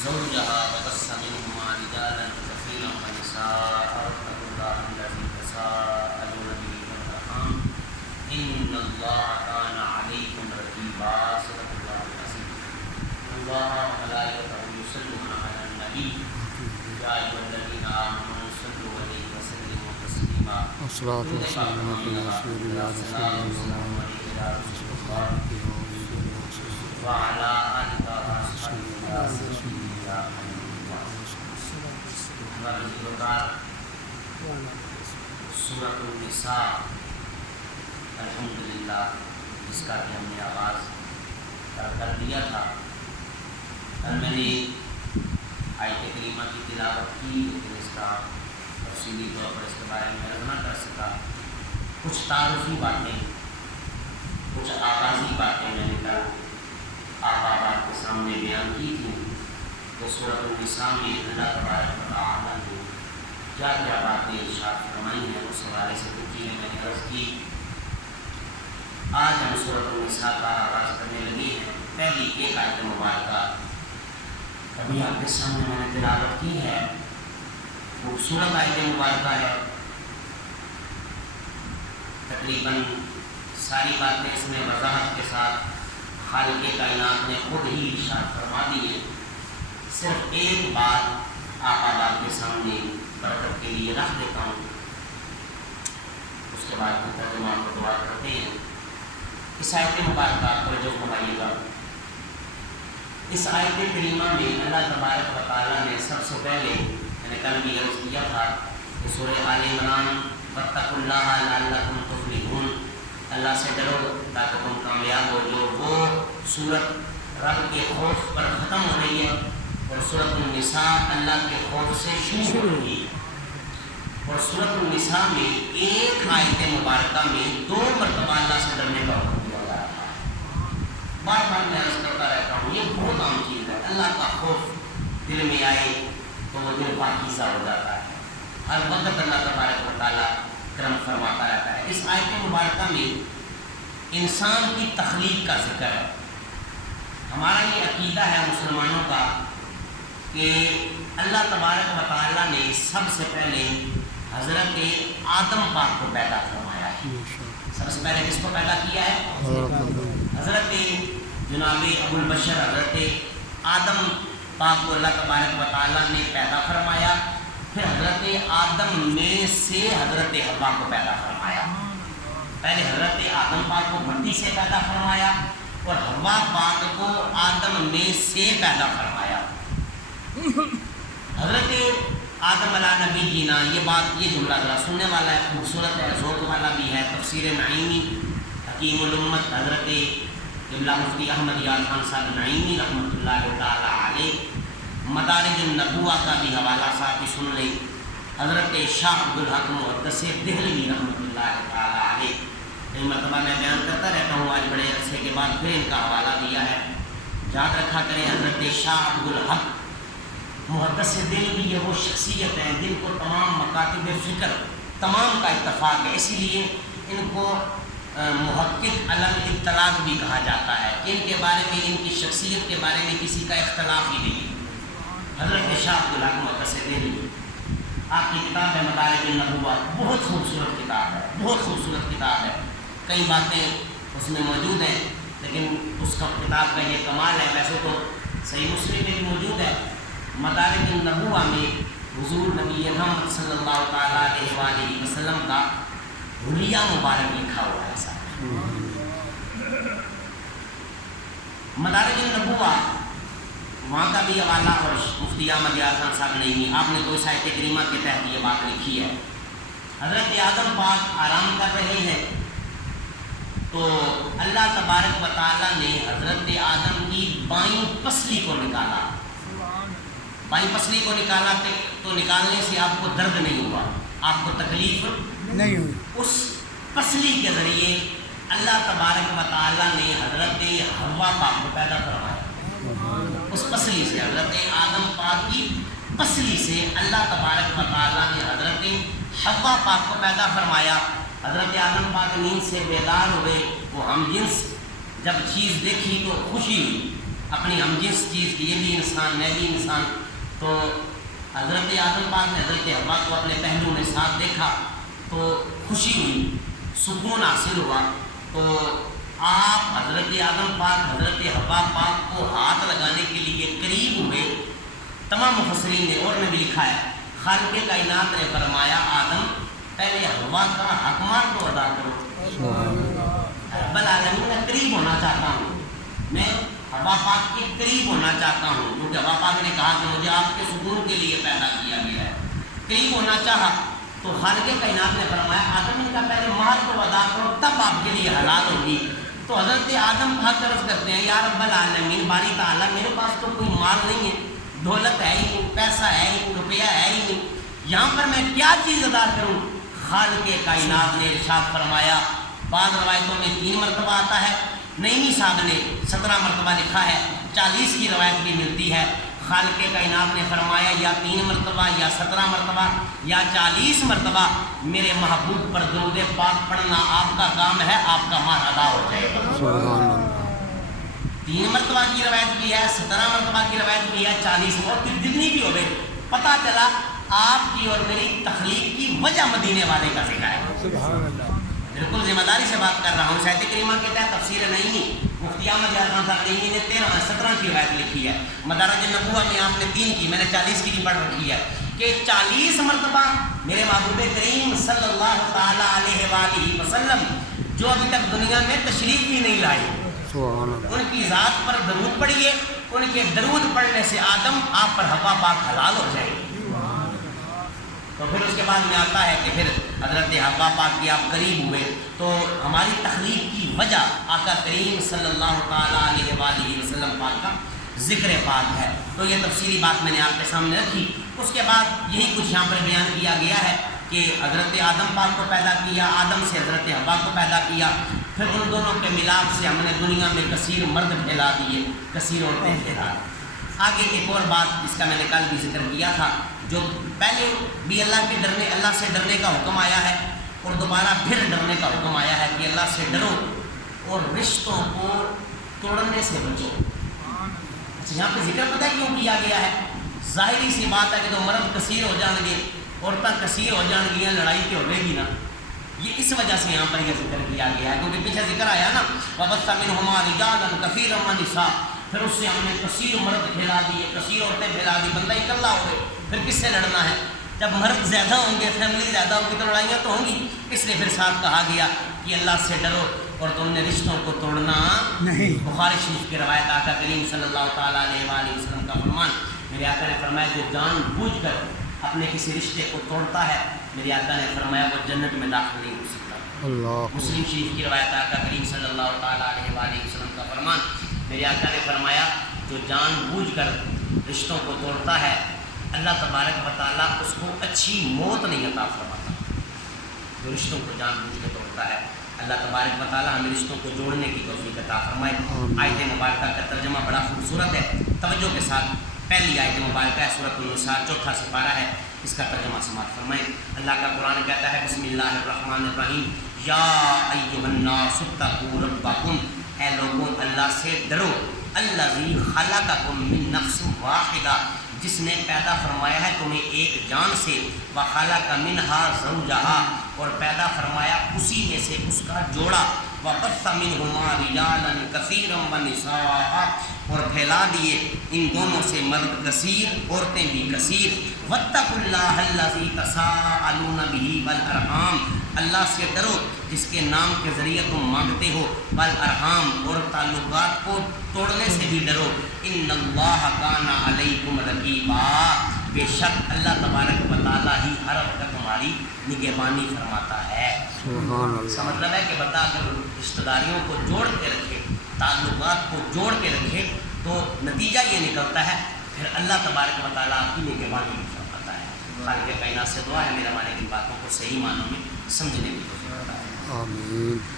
زوجها وبث منهما رجالا كثيرا ونساء واتقوا الله الذي تساءلون به والارحام ان الله كان عليكم رقيبا صدق الله العظيم. الله وملائكته يصلون على النبي يا ايها الذين امنوا صلوا عليه وسلموا تسليما. الصلاة والسلام على رسول الله وعلى آله وصحبه سورۃ النساء الحمدللہ، جس کا کہ ہم نے آغاز کر دیا تھا. کل میں نے آیت کریمہ کی تلاوت کی، لیکن اس کا تفصیلی طور پر اس کے بارے میں عرض نہ کر سکا. کچھ تعارفی باتیں، کچھ آغازی باتیں میں نے کل آپ کے سامنے بیان کی تھی. تو سورۃ النساء میں اللہ تبارک و تعالیٰ نے کیا کیا باتیں ارشاد فرمائی ہیں، اس حوالے سے کچھ چیزیں میں نے عرض کی. آج ہم سورۃ النساء کا آغاز کرنے لگے ہیں. پہلی ایک آیت مبارکہ ابھی آپ کے سامنے میں نے تلاوت کی ہے. خوبصورت آیت مبارکہ ہے. تقریباً ساری باتیں اس میں وضاحت کے ساتھ خالق کائنات نے خود ہی ارشاد فرما دی ہے. صرف ایک بات آپ کے سامنے برکت کے لیے رکھ دیتا ہوں، اس کے بعد ترجمہ کو دعا کرتے ہیں. اس آیت مبارکہ پر جو فرمائیے گا، اس آیت کریمہ میں اللہ تبارک و تعالیٰ نے سب سے پہلے، میں نے کل بھی عرض کیا تھا کہ سورہ آل عمران واتقوا اللہ لعلکم تفلحون، اللہ سے ڈرو تاکہ تم کامیاب ہو. جو وہ سورت رب کے خوف پر ختم ہو رہی ہے، اور سورۃ النساء اللہ کے خوف سے شروع ہو رہی ہے. اور سورۃ النساء میں ایک آیت مبارکہ میں 2 مرتبہ اللہ سے ڈرنے کا حکم دیا گیا ہے. بار بار میں عرض کرتا رہتا ہوں، یہ بہت عام چیز ہے. اللہ کا خوف دل میں آئے تو وہ دل پاکیزہ ہو جاتا ہے. ہر وقت اللہ تبارک و تعالیٰ کرم فرماتا رہتا ہے. اس آیت مبارکہ میں انسان کی تخلیق کا ذکر ہے. ہمارا یہ عقیدہ ہے مسلمانوں کا کہ اللہ تبارک و تعالیٰ نے سب سے پہلے حضرت آدم پاک کو پیدا فرمایا ہے. سب سے پہلے کس کو پیدا کیا ہے؟ حضرت جناب ابو البشر حضرت آدم پاک کو اللہ تبارک و تعالیٰ نے پیدا فرمایا. پھر حضرت آدم میں سے حضرت حوا کو پیدا فرمایا. پہلے حضرت آدم پاک کو مٹی سے پیدا فرمایا اور حوا پاک کو آدم میں سے پیدا فرمایا. حضرت آدم علیہ نبی جینا، یہ جملہ ذرا سننے والا ہے، خوبصورت ہے، ذوق والا بھی ہے. تفسیر نعیمی حکیم الامت حضرت قبلہ مفتی احمد یار خان صاحب نعیمی رحمۃ اللہ تعالیٰ علیہ، مدارج النبوہ کا بھی حوالہ صاحب سن لیں. حضرت شاہ عبدالحق محدث دہلوی رحمۃ اللہ تعالیٰ علیہ، ایک مرتبہ میں بیان کرتا رہتا ہوں، آج بڑے عرصے کے بعد پھر ان کا حوالہ دیا ہے. یاد رکھا کریں، حضرت شاہ عبدالحق محدث دہلوی یہ وہ شخصیت ہیں جن کو تمام مکاتب فکر تمام کا اتفاق ہے. اسی لیے ان کو محقق علم اطلاق بھی کہا جاتا ہے. ان کے بارے میں، ان کی شخصیت کے بارے میں کسی کا اختلاف ہی نہیں. حضرت شاہ عبدالحق محدث دہلوی، آپ کی کتاب ہے مدارج النبوہ، بہت خوبصورت کتاب ہے، بہت خوبصورت کتاب ہے. کئی باتیں اس میں موجود ہیں، لیکن اس کا کتاب کا یہ کمال ہے. ویسے تو صحیح مسلم میں بھی موجود ہے. مدارج النبوہ میں حضور نبی محمد صلی اللہ تعالیٰ علیہ وآلہ وسلم کا حلیہ مبارک لکھا ہوا ہے. مدارج النبوہ وہاں کا بھی حوالہ، اور مفتی احمد یار خان صاحب نہیں، آپ نے تو اس آیت کریمہ کے تحت یہ بات لکھی ہے. حضرت آدم پاک آرام کر رہے ہیں تو اللہ تبارک و تعالیٰ نے حضرت آدم کی بائیں پسلی کو نکالا. بائیں پسلی کو نکالا تو نکالنے سے آپ کو درد نہیں ہوا، آپ کو تکلیف نہیں ہوئی. اس پسلی کے ذریعے اللہ تبارک و تعالیٰ نے حضرت حوا پاک کو پیدا فرمایا. اس پسلی سے، حضرت آدم پاک کی پسلی سے اللہ تبارک و تعالیٰ نے حضرت حوا پاک کو پیدا فرمایا. حضرت آدم پاک نیند سے بیدار ہوئے، وہ ہم جنس جب چیز دیکھی تو خوشی ہوئی، اپنی ہم جنس چیز کی، یہ بھی انسان میں بھی انسان. تو حضرت آدم پاک نے حضرت حوا کو اپنے پہلو میں ساتھ دیکھا تو خوشی ہوئی، سکون حاصل ہوا. تو آپ حضرت آدم پاک حضرت حوا پاک کو ہاتھ لگانے کے لیے قریب ہوئے. تمام مفسرین نے اور نے بھی لکھا ہے، خالق کائنات نے فرمایا آدم پہلے حوا کا حکمات کو ادا کرو. رب العالمین میں قریب ہونا چاہتا ہوں، میں حوا پاک کے قریب ہونا چاہتا ہوں، کیونکہ حوا پاک نے کہا کہ مجھے آپ کے سکون کے لیے پیدا کیا گیا ہے. قریب ہونا چاہا تو خالق کائنات نے فرمایا آدم ان کا پہلے مہر کو ادا کرو تب آپ کے لیے حلال ہوگی. تو حضرت آدم پاک عرض کرتے ہیں یا رب العالمین باری تعالیٰ میرے پاس تو کوئی مال نہیں ہے، دولت ہے ہی نہیں، پیسہ ہے ہی نہیں، روپیہ ہے ہی نہیں، یہاں پر میں کیا چیز ادا کروں. خالق کائنات نے ارشاد فرمایا، بعض روایتوں میں 3 مرتبہ آتا ہے، نعیمی صاحب نے 17 مرتبہ لکھا ہے، 40 کی روایت بھی ملتی ہے. خالق کائنات نے فرمایا یا 3 مرتبہ یا 17 مرتبہ یا 40 مرتبہ میرے محبوب پر درود پاک پڑھنا آپ کا کام ہے، آپ کا مال ادا ہو جائے گا. سبحان اللہ. 3 مرتبہ کی روایت بھی ہے، 17 مرتبہ کی روایت بھی ہے، 40 اور جتنی بھی ہو گئی. پتہ چلا آپ کی اور میری تخلیق کی وجہ مدینے والے کا ذکر ہے. سبحان اللہ. بالکل ذمہ داری سے بات کر رہا ہوں. شاہد کریمہ کے تحت تفسیر نہیں، مفتی احمد یار خان صاحب نے 17 کی روایت لکھی ہے. مدارج النبوہ میں آپ نے 3 کی، میں نے 40 کی بھی پڑھ رکھی ہے کہ 40 مرتبہ میرے محبوب کریم صلی اللہ تعالیٰ علیہ وآلہ وسلم جو ابھی تک دنیا میں تشریف بھی نہیں لائے، سبحان اللہ. ان کی ذات پر درود پڑھیے. ان کے درود پڑھنے سے آدم آپ پر حوا پاک حلال ہو جائے گی. تو پھر اس کے بعد میں آتا ہے کہ پھر حضرت حوا پاک کی آپ قریب ہوئے تو ہماری تخلیق کی وجہ آقا کریم صلی اللہ تعالیٰ علیہ وآلہ وسلم پاک کا ذکر پاک ہے. تو یہ تفصیلی بات میں نے آپ کے سامنے رکھی. اس کے بعد یہی کچھ یہاں پر بیان کیا گیا ہے کہ حضرت آدم پاک کو پیدا کیا، آدم سے حضرت حوا کو پیدا کیا، پھر ان دونوں کے ملاپ سے ہم نے دنیا میں کثیر مرد پھیلا دیے، کثیر عورتیں پھیلا دی. آگے ایک اور بات جس کا میں نے کل بھی ذکر کیا تھا، جو پہلے بھی اللہ سے ڈرنے کا حکم آیا ہے اور دوبارہ پھر ڈرنے کا حکم آیا ہے کہ اللہ سے ڈرو اور رشتوں کو توڑنے سے بچو. یہاں پہ ذکر پتہ کیوں کیا گیا ہے؟ ظاہری سی بات ہے کہ تو مرد کثیر ہو جان گے، عورتیں کثیر ہو جان گیا، لڑائی تو ہوے گی نا. یہ اس وجہ سے یہاں پر یہ ذکر کیا گیا ہے کیونکہ پیچھے ذکر آیا نا وَبَثَّ مِنْهُمَا رِجَالًا كَثِيرًا وَنِسَاءً، پھر اس سے ہم نے کثیر مرد پھیلا دیے، کثیر عورتیں پھیلا دی. بندہ اکلا ہوئے پھر کس سے لڑنا ہے؟ جب مرد زیادہ ہوں گے، فیملی زیادہ ہوگی تو لڑائیاں تو ہوں گی. اس لیے پھر ساتھ کہا گیا کہ اللہ سے ڈرو اور تم نے رشتوں کو توڑنا نہیں. بخاری شریف کی روایت آقا کریم صلی اللہ تعالیٰ علیہ وآلہ وسلم کا فرمان، میرے آقا نے فرمایا جو جان بوجھ کر اپنے کسی رشتے کو توڑتا ہے، میرے آقا نے فرمایا وہ جنت میں داخل نہیں ہو سکتا. اللہ. مسلم شریف کی روایت آقا کریم صلی اللہ تعالیٰ علیہ وآلہ وسلم کا فرمان، میرے آقا نے فرمایا جو جان بوجھ کر رشتوں کو توڑتا ہے اللہ تبارک و تعالیٰ اس کو اچھی موت نہیں عطا فرماتا. جو رشتوں کو جان بوجھ کے توڑتا ہے اللہ تبارک و تعالیٰ ہمیں رشتوں کو جوڑنے کی توفیق عطا فرمائے. آیت مبارکہ کا ترجمہ بڑا خوبصورت ہے، توجہ کے ساتھ. پہلی آیت مبارکہ ہے سورۃ النساء، 4 سپارہ ہے، اس کا ترجمہ سماعت فرمائیں. اللہ کا قرآن کہتا ہے بسم اللہ الرحمن الرحیم یا ایھا الناس اتقوا ربکم، اے لوگوں اللہ سے ڈرو. الذی خلقکم من نفس واحدہ، جس نے پیدا فرمایا ہے تمہیں ایک جان سے، وخلق منها زوجہا، اور پیدا فرمایا اسی میں سے اس کا جوڑا، وبث منہما رجالا کثیرا ونساء، اور پھیلا دیے ان دونوں سے مرد کثیر عورتیں بھی کثیر. واتقوا اللہ الذی تساءلون بہ والارحام، اللہ سے ڈرو جس کے نام کے ذریعے تم مانگتے ہو، والارحام، اور تعلقات کو توڑنے سے بھی ڈرو. ان اللہ کان علیکم رقیبا، بے شک اللہ تبارک و تعالیٰ ہی ہر وقت تمہاری نگہبانی فرماتا ہے. سبحان اس کا اللہ. مطلب ہے کہ بندہ اگر رشتہ داریوں کو جوڑ کے رکھے، تعلقات کو جوڑ کے رکھے تو نتیجہ یہ نکلتا ہے پھر اللہ تبارک و تعالیٰ آپ کی نگہبانی بھی فرماتا ہے. خالق کائنات سے دعا ہے میرا مالک ان باتوں کو صحیح معنوں میں سمجھنے کی توفیق عطا فرمائے. آمین.